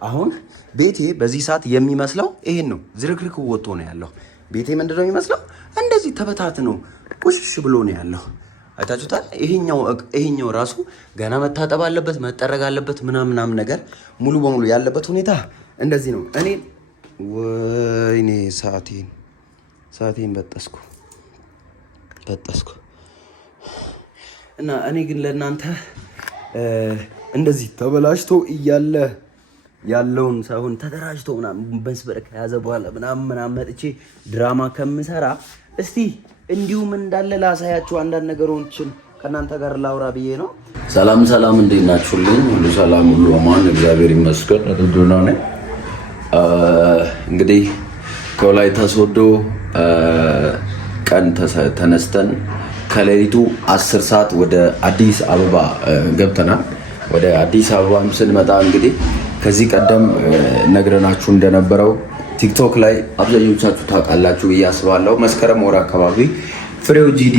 አሁን ቤቴ በዚህ ሰዓት የሚመስለው ይሄን ነው። ዝርክርክ ወጥቶ ነው ያለው። ቤቴ ምንድነው የሚመስለው? እንደዚህ ተበታትኖ ቁሽሽ ብሎ ነው ያለው። አይታችሁታል? ይሄኛው ራሱ ገና መታጠብ አለበት፣ መጠረግ አለበት ምናምን ነገር ሙሉ በሙሉ ያለበት ሁኔታ እንደዚህ ነው። እኔ ወይኔ ሰዓቴን በጠስኩ እና እኔ ግን ለእናንተ እንደዚህ ተበላሽቶ እያለ ያለውን ሳይሆን ተደራጅቶ ምናምን መስበር ከያዘ በኋላ ምናምን መጥቼ ድራማ ከምሰራ እስቲ እንዲሁም እንዳለ ላሳያችሁ አንዳንድ ነገሮችን ከእናንተ ጋር ላውራ ብዬ ነው። ሰላም እንዴት ናችሁልኝ? ሁሉ ሰላም፣ ሁሉ አማን፣ እግዚአብሔር ይመስገን። ረዱና ነኝ። እንግዲህ ከወላይታ ሶዶ ቀን ተነስተን ከሌሊቱ 10 ሰዓት ወደ አዲስ አበባ ገብተናል። ወደ አዲስ አበባም ስንመጣ እንግዲህ ከዚህ ቀደም ነግረናችሁ እንደነበረው ቲክቶክ ላይ አብዛኞቻችሁ ታውቃላችሁ ብዬ አስባለሁ። መስከረም ወር አካባቢ ፍሬው ጂዲ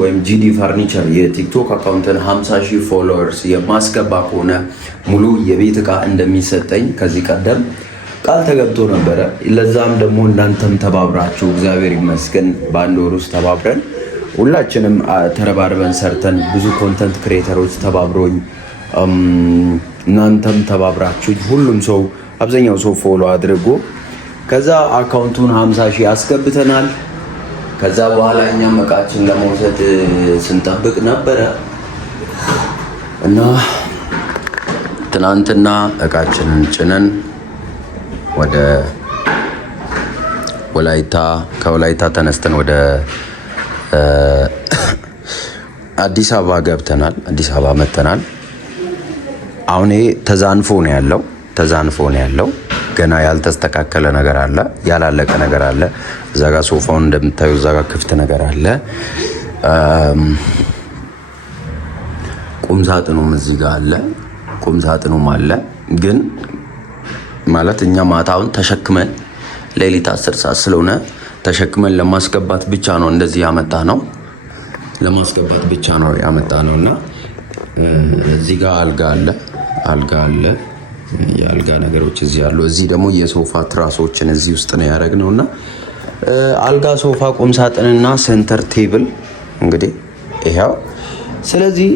ወይም ጂዲ ፈርኒቸር የቲክቶክ አካውንትን 50,000 ፎሎወርስ የማስገባ ከሆነ ሙሉ የቤት ዕቃ እንደሚሰጠኝ ከዚህ ቀደም ቃል ተገብቶ ነበረ። ለዛም ደግሞ እናንተም ተባብራችሁ እግዚአብሔር ይመስገን በአንድ ወር ውስጥ ተባብረን ሁላችንም ተረባርበን ሰርተን ብዙ ኮንተንት ክሬተሮች ተባብሮኝ እናንተም ተባብራችሁ ሁሉም ሰው አብዛኛው ሰው ፎሎ አድርጎ ከዛ አካውንቱን 50,000 አስገብተናል። ከዛ በኋላ እኛም እቃችን ለመውሰድ ስንጠብቅ ነበረ እና ትናንትና እቃችንን ጭነን ወደ ከወላይታ ተነስተን ወደ አዲስ አበባ ገብተናል። አዲስ አበባ መተናል። አሁን ይሄ ተዛንፎ ነው ያለው። ገና ያልተስተካከለ ነገር አለ፣ ያላለቀ ነገር አለ። እዛ ጋር ሶፋውን እንደምታዩ እዛ ጋር ክፍት ነገር አለ። ቁም ሳጥኑም እዚህ ጋር አለ። ቁም ሳጥኑም አለ። ግን ማለት እኛ ማታውን ተሸክመን ሌሊት 10 ሰዓት ስለሆነ ተሸክመን ለማስገባት ብቻ ነው እንደዚህ ያመጣ ነው። ለማስገባት ብቻ ነው ያመጣ ነውና እዚህ ጋር አልጋ አለ። የአልጋ ነገሮች እዚህ አሉ። እዚህ ደግሞ የሶፋ ትራሶችን እዚህ ውስጥ ነው ያደረግነውና አልጋ፣ ሶፋ፣ ቁም ሳጥንና ሴንተር ቴብል እንግዲህ ይሄው። ስለዚህ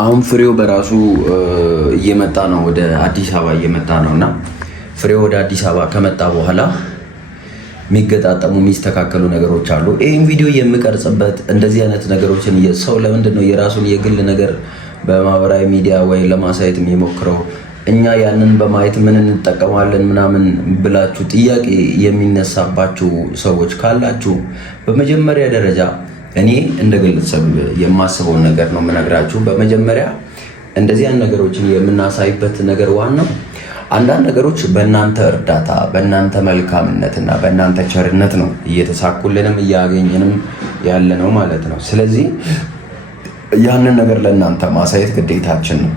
አሁን ፍሬው በራሱ እየመጣ ነው፣ ወደ አዲስ አበባ እየመጣ ነውና ፍሬው ወደ አዲስ አበባ ከመጣ በኋላ የሚገጣጠሙ የሚስተካከሉ ነገሮች አሉ። ይህን ቪዲዮ የምቀርጽበት እንደዚህ አይነት ነገሮችን ሰው ለምንድን ነው የራሱን የግል ነገር በማህበራዊ ሚዲያ ወይ ለማሳየት የሚሞክረው? እኛ ያንን በማየት ምን እንጠቀማለን ምናምን ብላችሁ ጥያቄ የሚነሳባችሁ ሰዎች ካላችሁ በመጀመሪያ ደረጃ እኔ እንደ ግለሰብ የማስበውን ነገር ነው የምነግራችሁ። በመጀመሪያ እንደዚህ አይነት ነገሮችን የምናሳይበት ነገር ዋናው አንዳንድ ነገሮች በእናንተ እርዳታ፣ በእናንተ መልካምነትና በእናንተ ቸርነት ነው እየተሳኩልንም እያገኘንም ያለ ነው ማለት ነው። ስለዚህ ያንን ነገር ለእናንተ ማሳየት ግዴታችን ነው፣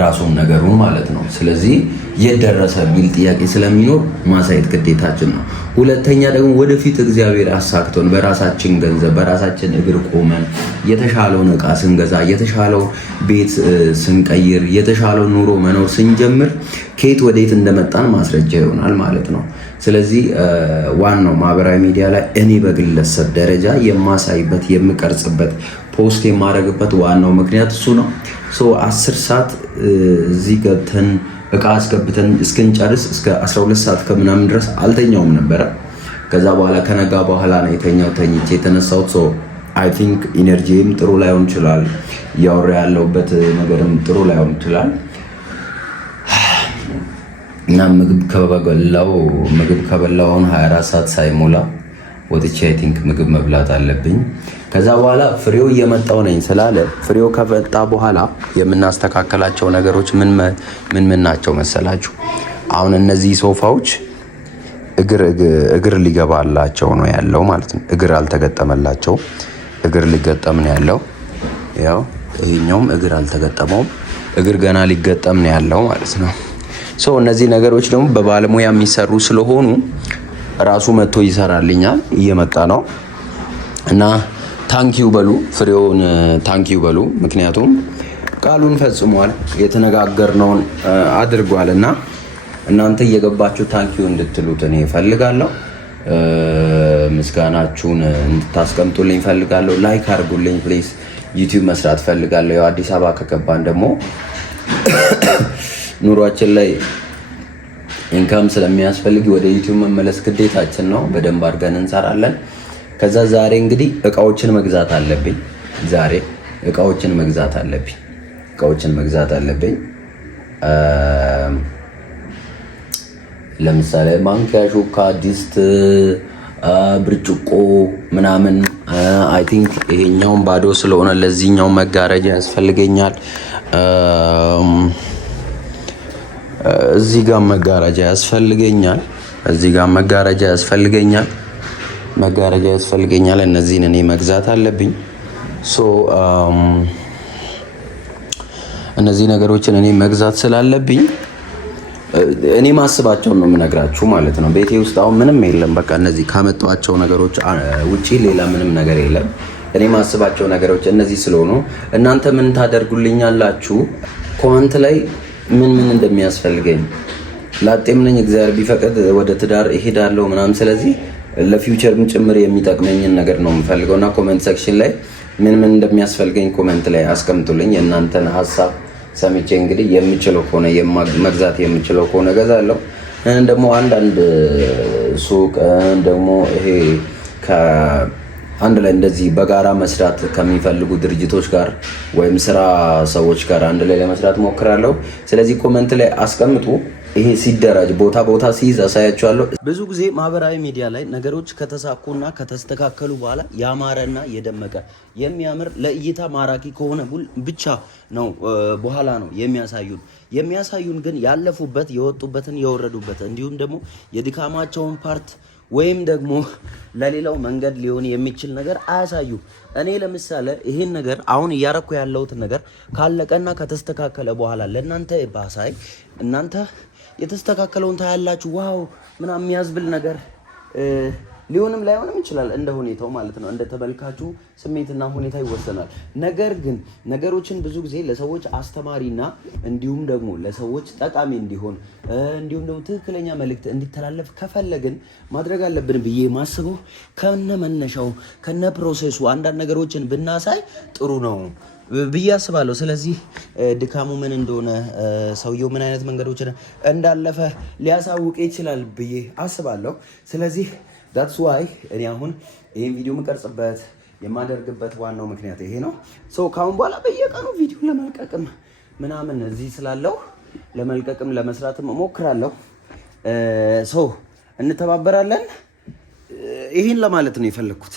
ራሱን ነገሩን ማለት ነው። ስለዚህ የደረሰ ቢል ጥያቄ ስለሚኖር ማሳየት ግዴታችን ነው። ሁለተኛ ደግሞ ወደፊት እግዚአብሔር አሳክቶን በራሳችን ገንዘብ በራሳችን እግር ቆመን የተሻለውን ዕቃ ስንገዛ፣ የተሻለው ቤት ስንቀይር፣ የተሻለው ኑሮ መኖር ስንጀምር ከየት ወዴት እንደመጣን ማስረጃ ይሆናል ማለት ነው። ስለዚህ ዋናው ማህበራዊ ሚዲያ ላይ እኔ በግለሰብ ደረጃ የማሳይበት የምቀርጽበት ፖስት የማደርግበት ዋናው ምክንያት እሱ ነው። 10 ሰዓት እዚህ ገብተን እቃ አስገብተን እስክንጨርስ እስከ 12 ሰዓት ከምናምን ድረስ አልተኛውም ነበረ። ከዛ በኋላ ከነጋ በኋላ ነው ተኝቼ የተነሳሁት። አይ ቲንክ ኢነርጂም ጥሩ ላይሆን ይችላል፣ እያወራ ያለሁበት ነገርም ጥሩ ላይሆን ይችላል እና ምግብ ከበላውን 24 ሰዓት ሳይሞላ ወጥቼ አይ ቲንክ ምግብ መብላት አለብኝ። ከዛ በኋላ ፍሬው እየመጣው ነኝ ስላለ ፍሬው ከመጣ በኋላ የምናስተካከላቸው ነገሮች ምን ናቸው መሰላችሁ? አሁን እነዚህ ሶፋዎች እግር ሊገባላቸው ነው ያለው ማለት ነው። እግር አልተገጠመላቸው፣ እግር ሊገጠም ነው ያለው። ያው ይሄኛውም እግር አልተገጠመውም፣ እግር ገና ሊገጠም ነው ያለው ማለት ነው። እነዚህ ነገሮች ደግሞ በባለሙያ የሚሰሩ ስለሆኑ ራሱ መጥቶ ይሰራልኛል። እየመጣ ነው እና ታንኪው በሉ፣ ፍሬውን ታንኪው በሉ። ምክንያቱም ቃሉን ፈጽሟል፣ የተነጋገርነውን አድርጓል እና እናንተ እየገባችሁ ታንኪው እንድትሉት እኔ እፈልጋለሁ። ምስጋናችሁን እንድታስቀምጡልኝ እፈልጋለሁ። ላይክ አድርጉልኝ ፕሊዝ። ዩቲዩብ መስራት እፈልጋለሁ። ያው አዲስ አበባ ከገባን ደግሞ ኑሯችን ላይ ኢንካም ስለሚያስፈልግ ወደ ዩቲዩብ መመለስ ግዴታችን ነው። በደንብ አድርገን እንሰራለን። ከዛ ዛሬ እንግዲህ እቃዎችን መግዛት አለብኝ። እቃዎችን መግዛት አለብኝ። ለምሳሌ ማንኪያ፣ ሹካ፣ ድስት፣ ብርጭቆ ምናምን። አይ ቲንክ ይሄኛውን ባዶ ስለሆነ ለዚህኛው መጋረጃ ያስፈልገኛል። እዚህ ጋር መጋረጃ ያስፈልገኛል። እነዚህን እኔ መግዛት አለብኝ። እነዚህ ነገሮችን እኔ መግዛት ስላለብኝ እኔ ማስባቸውን ነው የምነግራችሁ ማለት ነው። ቤቴ ውስጥ አሁን ምንም የለም። በቃ እነዚህ ካመጣኋቸው ነገሮች ውጪ ሌላ ምንም ነገር የለም። እኔ ማስባቸው ነገሮች እነዚህ ስለሆኑ እናንተ ምን ታደርጉልኛላችሁ? ኮመንት ላይ ምን እንደሚያስፈልገኝ ላጤም ነኝ፣ እግዚአብሔር ቢፈቅድ ወደ ትዳር እሄዳለሁ ምናምን። ስለዚህ ለፊውቸርም ጭምር የሚጠቅመኝን ነገር ነው የምፈልገውና ኮመንት ሴክሽን ላይ ምን እንደሚያስፈልገኝ ኮመንት ላይ አስቀምጡልኝ። የእናንተን ሀሳብ ሰምቼ እንግዲህ የምችለው ከሆነ መግዛት የምችለው ከሆነ ገዛለሁ። ደግሞ አንዳንድ ሱቅ ደግሞ ይሄ አንድ ላይ እንደዚህ በጋራ መስራት ከሚፈልጉ ድርጅቶች ጋር ወይም ስራ ሰዎች ጋር አንድ ላይ ለመስራት ሞክራለሁ። ስለዚህ ኮመንት ላይ አስቀምጡ። ይሄ ሲደራጅ ቦታ ሲይዝ አሳያችኋለሁ። ብዙ ጊዜ ማህበራዊ ሚዲያ ላይ ነገሮች ከተሳኩና ከተስተካከሉ በኋላ ያማረና የደመቀ የሚያምር ለእይታ ማራኪ ከሆነ ብቻ ነው በኋላ ነው የሚያሳዩን ግን ያለፉበት፣ የወጡበትን፣ የወረዱበት እንዲሁም ደግሞ የድካማቸውን ፓርት ወይም ደግሞ ለሌላው መንገድ ሊሆን የሚችል ነገር አያሳዩ። እኔ ለምሳሌ ይሄን ነገር አሁን እያረኩ ያለሁትን ነገር ካለቀና ከተስተካከለ በኋላ ለእናንተ ባሳይ እናንተ የተስተካከለውን ታያላችሁ። ዋው ምናምን የሚያዝብል ነገር ሊሆንም ላይሆንም ይችላል፣ እንደ ሁኔታው ማለት ነው። እንደ ተመልካቹ ስሜትና ሁኔታ ይወሰናል። ነገር ግን ነገሮችን ብዙ ጊዜ ለሰዎች አስተማሪና እንዲሁም ደግሞ ለሰዎች ጠቃሚ እንዲሆን እንዲሁም ደግሞ ትክክለኛ መልእክት እንዲተላለፍ ከፈለግን ማድረግ አለብን ብዬ ማስበው ከነ መነሻው ከነ ፕሮሴሱ አንዳንድ ነገሮችን ብናሳይ ጥሩ ነው ብዬ አስባለሁ። ስለዚህ ድካሙ ምን እንደሆነ ሰውየው ምን አይነት መንገዶችን እንዳለፈ ሊያሳውቅ ይችላል ብዬ አስባለሁ። ስለዚህ that's why እኔ አሁን ይሄን ቪዲዮ የምቀርጽበት የማደርግበት ዋናው ምክንያት ይሄ ነው። ካሁን በኋላ በየቀኑ ቪዲዮ ለመልቀቅም ምናምን እዚህ ስላለው ለመልቀቅም ለመስራትም እሞክራለሁ። እንተባበራለን። ይሄን ለማለት ነው የፈለኩት።